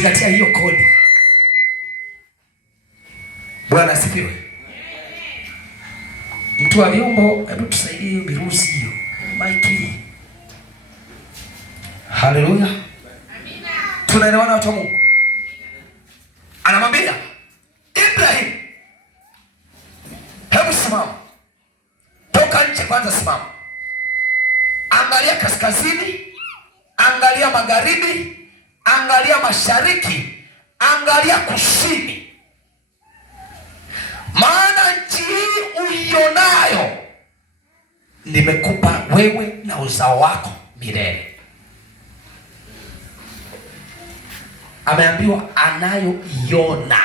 zingatia hiyo kodi. Bwana asifiwe. Mtu wa vyombo, hebu tusaidie hiyo miruzi hiyo. Maiki. Haleluya. Amina. Tunaelewana watu wa Mungu? Anamwambia Ibrahim, hebu simama. Toka nje kwanza, simama. Angalia kaskazini, angalia magharibi, angalia mashariki, angalia kusini. Maana nchi hii uionayo nimekupa wewe na uzao wako milele. Ameambiwa anayoiona.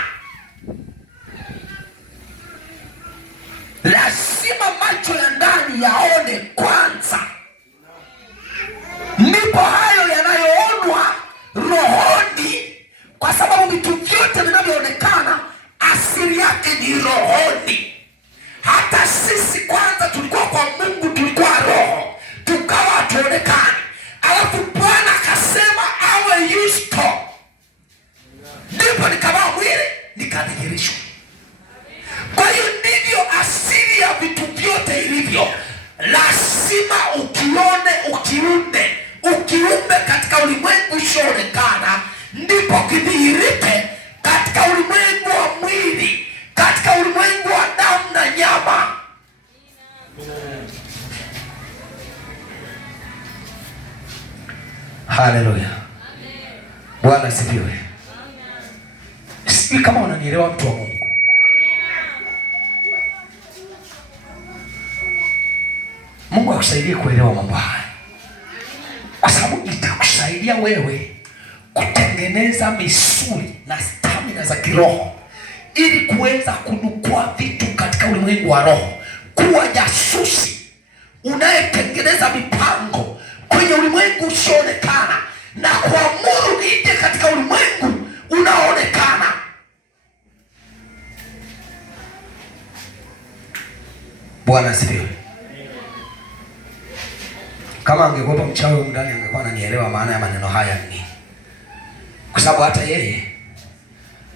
Lazima macho ya ndani yaone kwanza, ndipo hayo yanayoonwa rohoni, kwa sababu vitu vyote vinavyoonekana asili yake ni rohoni. Hata sisi kwanza tulikuwa kwa Mungu, tulikuwa roho, tukawa hatuonekani. Alafu Bwana akasema awe Yusto, ndipo nikavaa mwili nikadhihirishwa. Kwa hiyo ndivyo asili ya vitu vyote ilivyo. Lazima ukiumbe katika ulimwengu usioonekana, ndipo kidhihirike katika ulimwengu wa mwili, katika ulimwengu wa damu na nyama. Haleluya. Bwana asifiwe. Sisi kama unanielewa mtu wa Mungu. Mungu akusaidie kuelewa mambo haya, kwa sababu itakusaidia wewe kutengeneza misuli na stamina za kiroho, ili kuweza kunukua vitu katika ulimwengu wa roho, kuwa jasusi unayetengeneza mipango kwenye ulimwengu usioonekana na kuamuru ije katika ulimwengu unaoonekana. Bwana asifiwe. Kama angekuwa mchawi ndani angekuwa ananielewa maana ya maneno haya ni. Kwa sababu hata yeye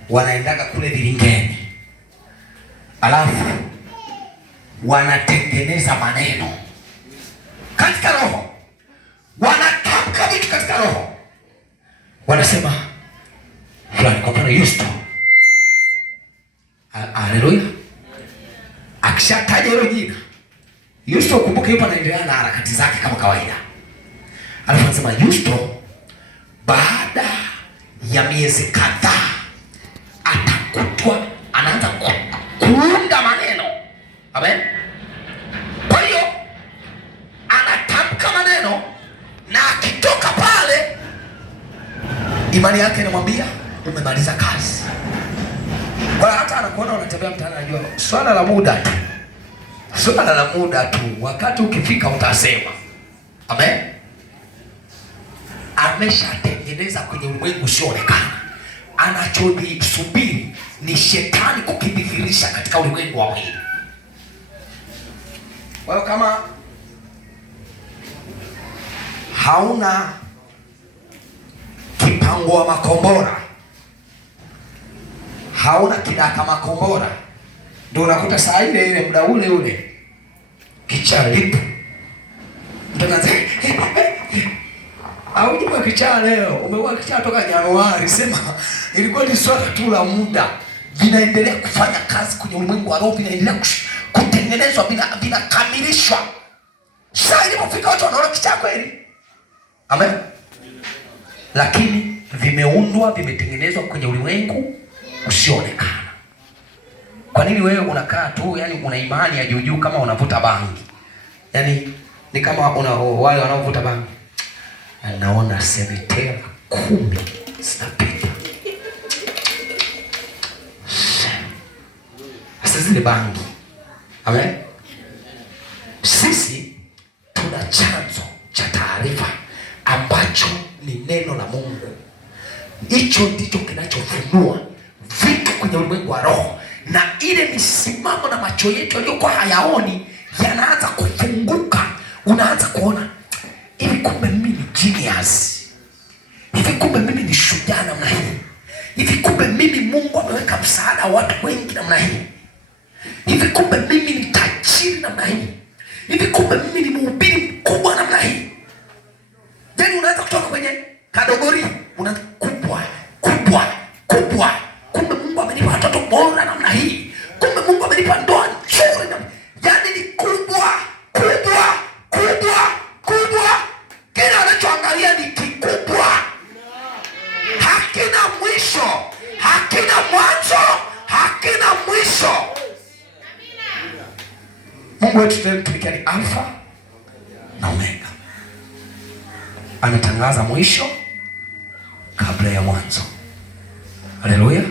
wanaendaga kule vilingeni, alafu wanatengeneza maneno katika roho, wanatamka vitu katika roho, wanasema fulani kwa mfano Yusto. Haleluya. Akishataja hilo jina Yusto, kumbuka yupo anaendelea na harakati zake kama kawaida. Alafu anasema Yusto baada ya miezi kadhaa atakutwa anaanza kuunda maneno. Amen. Kwa hiyo anatamka maneno, na akitoka pale imani yake inamwambia umemaliza kazi. Kwa hata anakuona unatembea mtaani, anajua swala la muda tu. Swala la muda tu, wakati ukifika utasema. Amen. Ameshatengeneza kwenye ulimwengu usioonekana. Anachodisubiri ni shetani kukidhihirisha katika ulimwengu wa mwili. Kwa hiyo kama hauna kipango wa makombora, hauna kidaka makombora, ndio unakuta saa ile muda ule kichalipo mtangaza au jibu kichaa leo umeua kichaa toka Januari. Sema ilikuwa ni swala tu la muda, vinaendelea kufanya kazi kwenye ulimwengu wa roho, vinaendelea kutengenezwa, vinakamilishwa. Sasa ilipofika watu wanaona kichaa kweli. Amen. Lakini vimeundwa, vimetengenezwa kwenye ulimwengu usioonekana. Kwa nini wewe unakaa tu, yani una imani ya juu kama unavuta bangi? Yani ni kama wale wanaovuta bangi. Anaona semitela 10 zinapita. Sasa zile bangi. Amen. Sisi tuna chanzo cha taarifa ambacho ni neno la Mungu. Hicho ndicho kinachofunua vitu kwenye ulimwengu wa roho, na ile misimamo na macho yetu yaliyokuwa hayaoni yanaanza kufunguka. Unaanza kuona hivi, kumbe mimi ni genius, hivi kumbe mimi ni shujaa namna hii. msaada wa watu wengi namna hii. Hivi kumbe mimi ni tajiri namna hii. Hivi kumbe mimi ni mhubiri mkubwa namna hii. Yaani unaweza kutoka kwenye kategori kubwa. Kumbe Mungu amenipa watoto bora namna hii. Kumbe Mungu amenipa ndoa nzuri. Yaani ni kubwa. Kila anachoangalia ni kikubwa. Hakina mwisho. Hakina mwanzo. Hakina mwisho. Mungu wetu tunamtumikia ni Alfa na Omega. Anatangaza mwisho kabla ya mwanzo. Haleluya.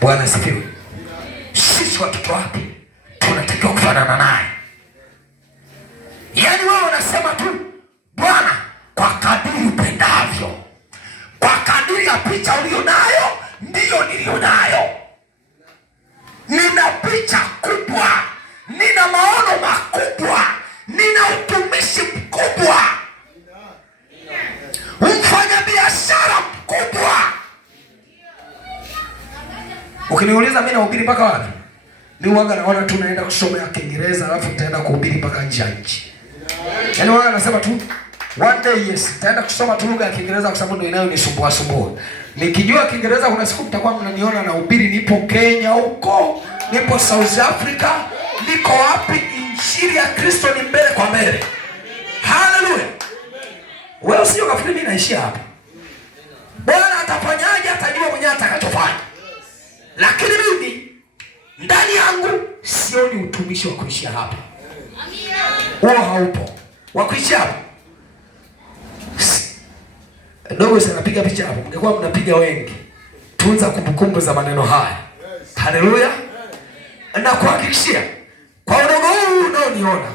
Bwana asifiwe. Sisi watoto wake tunatakiwa kufanana naye. Yaani wewe unasema tu, Bwana, kwa kadiri upendavyo. Kwa kadiri ya picha ulionayo ndiyo nilionayo. Nina picha kubwa, nina maono makubwa, nina utumishi mkubwa, mfanya biashara mkubwa. Ukiniuliza mimi nahubiri mpaka wapi? Mimi waga naona tu naenda kusomea Kiingereza alafu nitaenda kuhubiri mpaka nje ya nchi. Yaani waga nasema tu one day yes, nitaenda kusoma tu lugha ya Kiingereza kwa sababu ndio inayonisumbua sumbua. Nikijua Kiingereza kuna siku mtakuwa mnaniona nahubiri nipo Kenya huko, nipo South Africa, niko wapi, injili ya Kristo ni mbele kwa mbele. Haleluya. Wewe usije kafikiri mimi naishia hapa. Bwana atafanyaje, atajua mwenyewe atakachofanya. Lakini mimi ndani yangu sioni utumishi wa kuishia hapa. Amina. Wao haupo. Wa kuishia hapa. Dogo sana napiga picha hapo. Mngekuwa mnapiga wengi. Tunza kumbukumbu za maneno haya. Haleluya. Na kuhakikishia kwa udogo huu unaoniona